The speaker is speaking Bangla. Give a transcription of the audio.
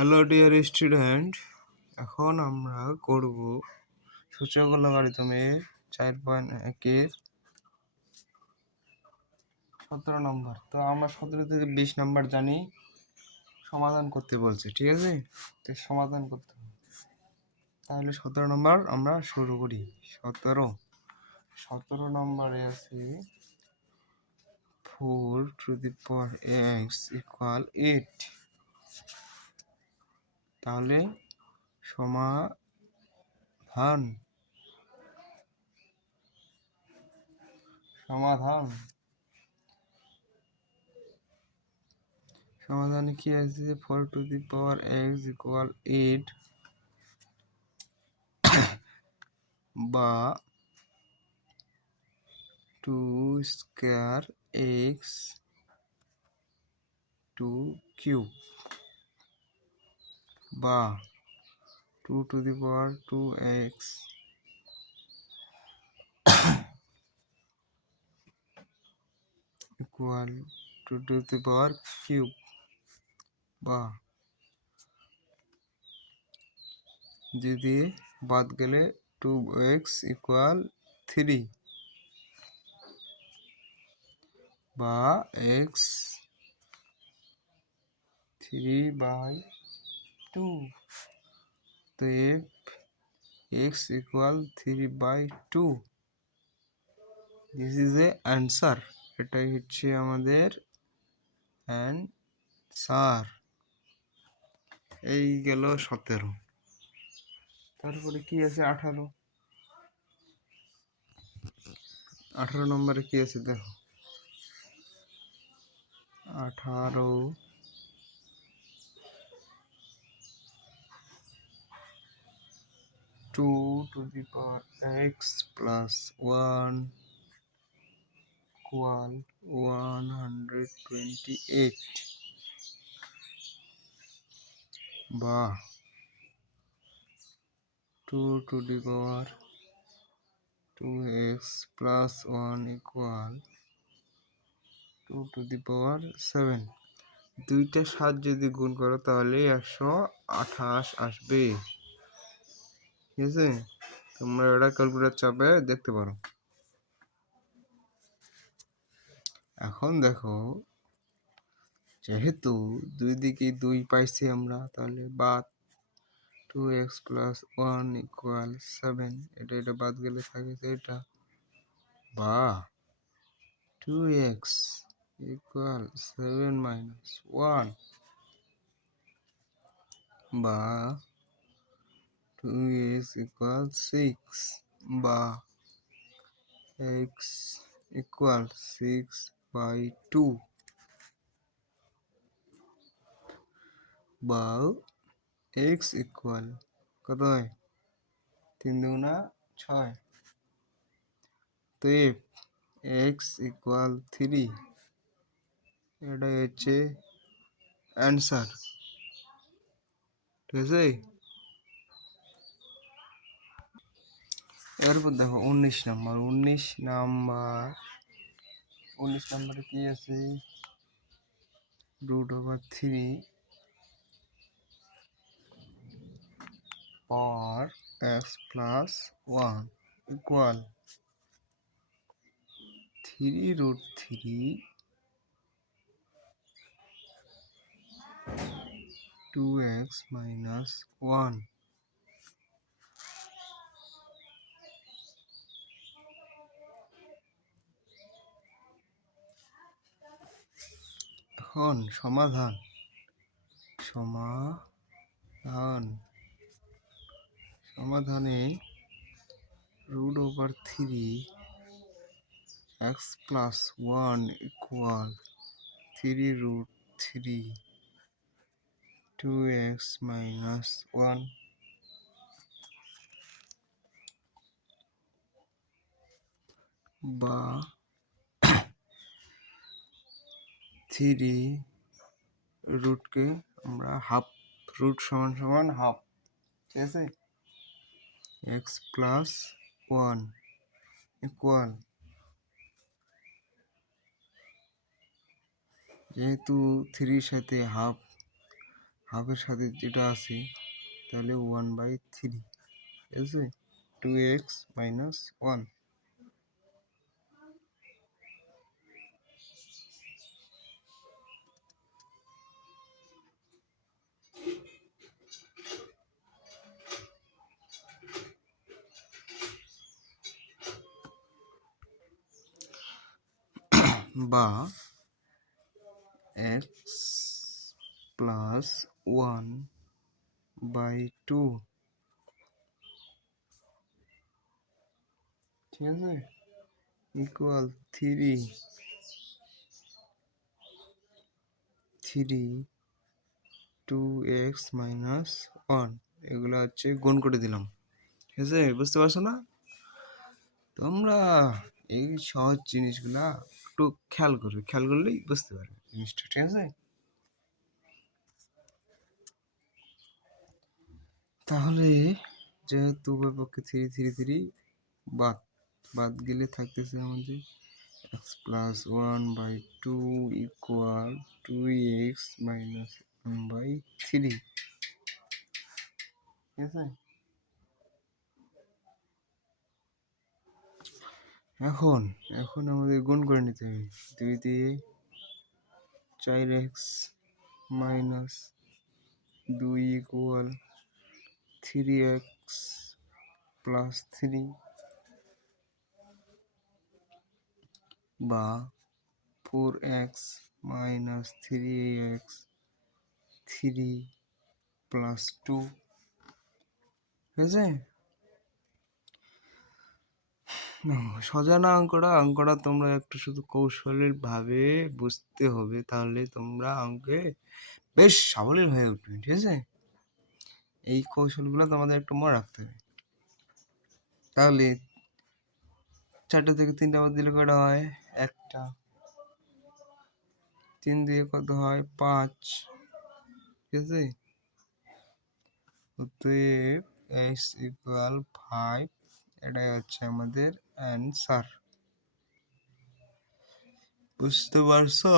হ্যালো ডিয়ার স্টুডেন্ট, এখন আমরা করব সূচক লগারিদমের 4.1-এর 17 নম্বর। তো আমরা 17 থেকে 20 নম্বর জানি, সমাধান করতে বলছে, ঠিক আছে? তো সমাধান করতে হবে, তাহলে 17 নম্বর আমরা শুরু করি। 17 নম্বরে আছে 4x = 8। তাহলে সমাধান সমাধানে কি আছে? 4x = 8 বা 2 স্কয়ার x 2 কিউব বা 2^2x equal 2^3 বা যদি বাদ গেলে 2x = 3 বা x 3/2। তো x = 3/2। This is A answer. এটাই হচ্ছে আমাদের অ্যান্সার। এই গেল 17। তারপরে কি আছে? 18 নম্বরে কি আছে দেখো। 18 2x + 1 = 128 বা 2^2x + 1 = 2^7। দুইটা 7 যদি গুণ করো তাহলে 128 আসবে, ঠিক আছে? তোমরা এটা ক্যালকুলেটর চাপে দেখতে পারো। এখন দেখো, যেহেতু দুই দিকে 2 পাইছি আমরা, তাহলে বাদ 2x + 1 = 7। এটা বাদ গেলে থাকে এটা, বা 2x = 7 - 1 বা 2x = 6 বা x = 6/2 বা x কত হয়? 3 × 6। তো x = 3, এটাই হচ্ছে অ্যান্সার, ঠিক আছে? এরপর দেখো 19 নম্বরে কি আছে? √3 for x + 1 = 3√3 2x - 1। এখন সমাধানে √3 x + 1 = 3√3 2x - 1 বা 3 রুটকে আমরা হাফ, √ = হাফ, ঠিক আছে? x + 1 = যেহেতু 3 সাথে হাফ, হাফের সাথে যেটা আছে তাহলে 1/3, ঠিক আছে, 2x - 1। বা x + 1/2, ঠিক আছে, ইকুয়াল 2x - 1। এগুলো হচ্ছে গুণ করে দিলাম, ঠিক আছে, বুঝতে পারছো না? তোমরা এই সহজ জিনিসগুলা একটু খেয়াল করলেই বুঝতে পারবে জিনিসটা, ঠিক আছে। তাহলে যেহেতু উভয় পক্ষে 3 বাদ বাদ গেলে থাকতেছে আমাদের x + 1/2 ইকুয়াল 2x - 1/3, ঠিক আছে। এখন এখন আমাদের গুণ করে নিতে হবে, 2 দিয়ে 4x - 2 ইকুয়াল 3x + 3, বা 4x - 3x 3 + 2, ঠিক আছে। সোজা না অঙ্কটা তোমরা একটু শুধু কৌশলের ভাবে বুঝতে হবে, তাহলে তোমরা অঙ্কে বেশ সাবলীল হয়ে উঠবে, ঠিক আছে। এই কৌশলগুলো তোমাদের একটু মনে রাখতে হবে। তাহলে 4 থেকে 3 বাদ দিলে কয়টা হয়? 1টা। 3 দিয়ে কত হয়? 5, ঠিক আছে। অতএব x = 5, এটাই হচ্ছে আমাদের অ্যান্সার, বুঝতে পারছো?